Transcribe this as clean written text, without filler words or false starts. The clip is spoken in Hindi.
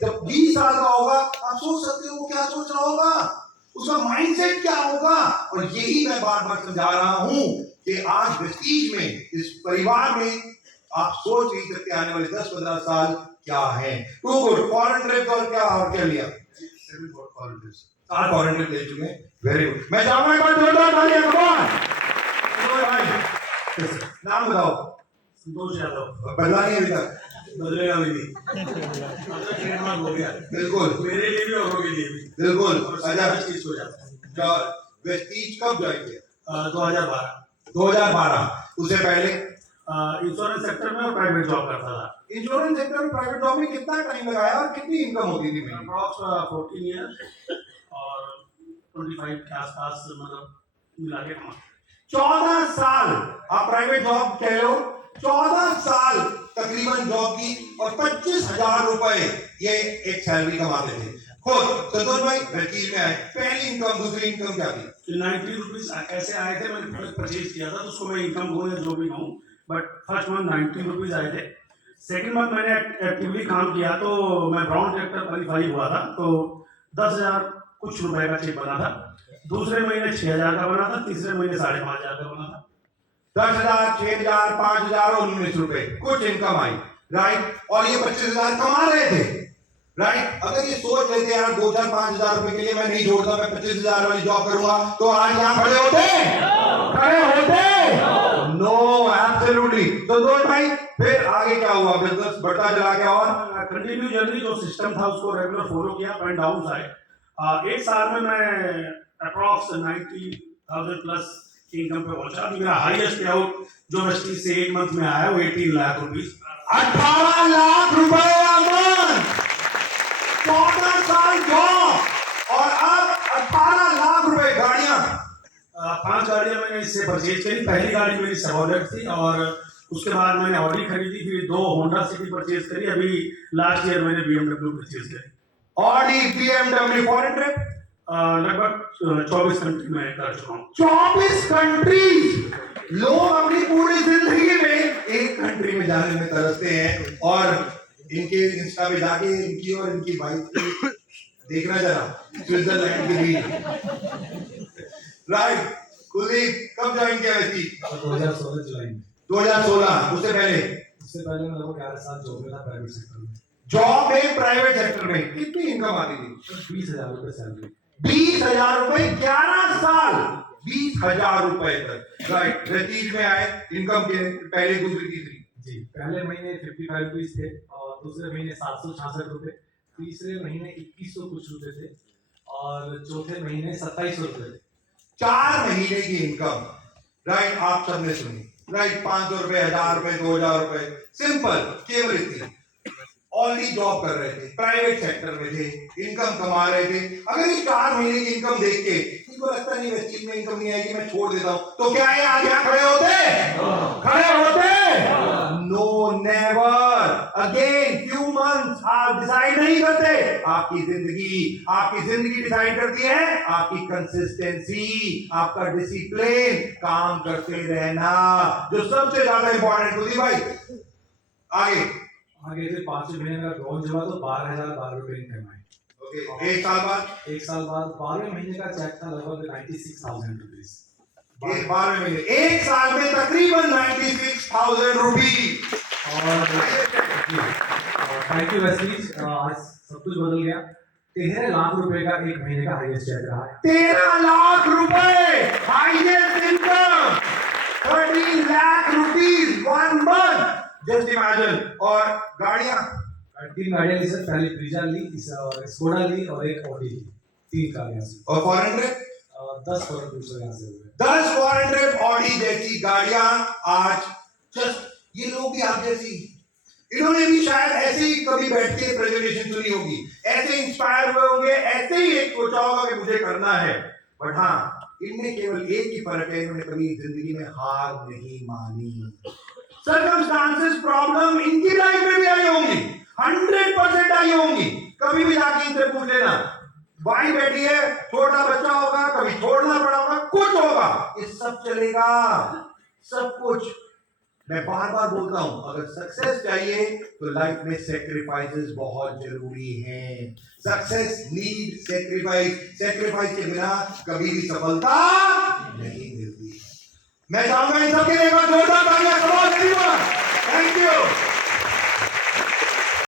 जब 20 साल का होगा आप सोच सकते हो वो क्या सोच रहा होगा, उसका माइंडसेट क्या होगा। और यही मैं बार बार समझा रहा हूं कि आज वेस्टीज में, इस परिवार में आप सोच नहीं सकते आने वाले 10-15 साल क्या है। टू गुड फॉरेन ट्रिप और क्या लिया, 7 फॉरेन ट्रिप्स, 7 फॉरेन ट्रिप ले चुके हैं। Very good. मैं चाहूंगा एक बार जोरदार तालियां। नाम बताओ। संतोष यादव। बदला नहीं अभी तक, बदलेगा भी नहीं। ट्रेडमार्क हो गया बिल्कुल, मेरे लिए भी और लोगों के लिए भी बिल्कुल। अच्छा चीज हो जाता है। वेस्टीज कब ज्वाइन किया? 2012। 2012। उससे पहले इंश्योरेंस सेक्टर में और प्राइवेट जॉब करता था। इंश्योरेंस सेक्टर में प्राइवेट जॉब में कितना टाइम लगाया और कितनी इनकम होती थी? अप्रॉक्स 14 ईयर और 25 के आसपास, मतलब मिला के 14 साल आप प्राइवेट जॉब कह लो, 14 साल तकरीबन जॉब की और 25,000 रुपए ये एक सैलरी कमाते थे खुद। संतोष भाई वेस्टीज में आए, पहली इनकम दूसरी इनकम क्या थी? 90 रुपीज ऐसे आए थे। मैंने परचेज किया था तो उसको मैं इनकम कहूँ या जो भी कहूँ, बट फर्स्ट मंथ 90 रुपीज आए थे। सेकंड मंथ मैंने एक्टिवली काम किया तो मैं ब्राउन ट्रैक्टर क्वालिफाई हुआ था, तो 10,000 कुछ रुपए का चेक बना था। दूसरे महीने 6,000 का बना था, तीसरे महीने 5,500 का बना था। 10,000, 6,000, 5,000 और 19 रुपए कुछ इनकम आई, राइट। और ये 25,000 कमा रहे थे, राइट। अगर ये सोच लेते यार 2,000, 5,000 रुपए के लिए मैं नहीं जोड़ता, मैं 25,000 वाली जॉब करूंगा, तो आज यहाँ खड़े होते नो, एब्सोल्युटली। तो दोस्त भाई फिर आगे क्या हुआ, बिजनेस बढ़ता चला गया और कंटिन्यू जर्नी जो सिस्टम था उसको रेगुलर फॉलो किया। अप एंड डाउन आए। एक साल में मैं अप्रॉक्स 90,000 प्लस इनकम पे पहुंचा। मेरा हाईएस्ट पे आउट जो वेस्टीज से एक मंथ में आया वो 18 लाख रुपीस, 18 लाख रुपए मंथ, 14 साल जॉब और अब 18 लाख रुपए। गाड़ियां 5 गाड़ियां मैंने इससे परचेज करी। पहली गाड़ी मेरी सेवोलेट थी और उसके बाद मैंने ऑडी खरीदी, फिर 2 होंडा सिटी परचेज करी। अभी लास्ट ईयर मैंने BMW परचेज करी। ऑडी, BMW, फॉरेन ट्रिप लगभग 24 कंट्री में कर चुका हूँ। 24 कंट्री। लोग अपनी पूरी जिंदगी में एक कंट्री में जाने में तरसते हैं और इनके इंस्टा पे जाके इनकी और इनकी वाइफ की देखना जरा स्विट्जरलैंड की रील, राइट। कुलदीप कब ज्वाइन किया वैसी? 2016 जुलाई में। 2016। उससे पहले मैं लगभग 11 साल जॉब में था प्राइवेट सेक्टर में। जॉब में प्राइवेट सेक्टर में कितनी इनकम आती थी? 20,000 रुपए सैलरी। 20,000 रुपए 11 साल, 20,000 रुपए तक, राइट। वेस्टीज में आए, इनकम के पहले दूसरी तीसरी जी, पहले महीने 55 रुपीज थे और दूसरे महीने 766 रुपए, तीसरे महीने 2100 कुछ रुपए थे और चौथे महीने 2700 रुपए थे। 4 महीने की इनकम, राइट। आप सबने सुनी, राइट। 500 रुपए, 1,000 रुपए, 2,000 रुपए, सिंपल, केवल इतनी। ऑलरेडी जॉब कर रहे थे, प्राइवेट सेक्टर में थे, इनकम कमा रहे थे। अगर ये 4 महीने की इनकम देख के इनको लगता नहीं वेस्टीज में इनकम नहीं आएगी, मैं छोड़ देता हूं, तो क्या ये आज यहाँ खड़े होते? No, never. Again few months आप डिसाइड नहीं करते, आपकी जिंदगी डिसाइड करती है। आपकी कंसिस्टेंसी, आपका डिसिप्लिन, काम करते रहना, जो सबसे ज्यादा इंपॉर्टेंट होती भाई। आगे से 5 महीने का लोन जमा तो 12,012 रुपए इनकम आई। ओके। एक साल बाद 12वें महीने का चेक था लगभग 96,000 रुपीज। 12वें महीने, एक साल में तकरीबन 96,000 रुपीज। और थैंक यू वेस्टीज, आज सब कुछ बदल गया। 13 लाख रुपए का एक महीने का हाईएस्ट चेक रहा है। 13 लाख रुपए highest income, 13 lakh rupees 1 month, just imagine. और गाड़ियां 3 गाड़ियां ली सर। पहले ब्रीजा ली, स्कोडा ली और एक ऑडी ली। 3 गाड़ियां। और फॉरेन ट्रिप 10 फॉरेन ट्रिप यहाँ से हुए। 10 फॉरेन ट्रिप, ऑडी जैसी गाड़ियां। आज जस्ट ये लोग भी आप जैसी, इन्होंने भी शायद ऐसे ही कभी बैठ के प्रेजेंटेशन सुनी होगी, ऐसे इंस्पायर हुए होंगे, ऐसे ही एक सोचा होगा कि मुझे करना है। बट हाँ, इनमें केवल एक ही फर्क है, इन्होंने कभी जिंदगी में हार नहीं मानी। सर्कमस्टांसेस, प्रॉब्लम इनकी लाइफ में भी आई होंगी, 100% आई होंगी। कभी भी जाके इनसे पूछ लेना, भाई बैठी है, छोटा बच्चा होगा, कभी छोड़ना पड़ा होगा, कुछ होगा, ये सब चलेगा, सब कुछ। मैं बार बार बोलता हूं, अगर सक्सेस चाहिए तो लाइफ में सेक्रीफाइसेस बहुत जरूरी हैं। सक्सेस नीड सेक्रीफाइस, सेक्रीफाइस के बिना कभी भी सफलता नहीं मिलती। मैं चाहूंगा इन सबके लिए जोरदार तालियां।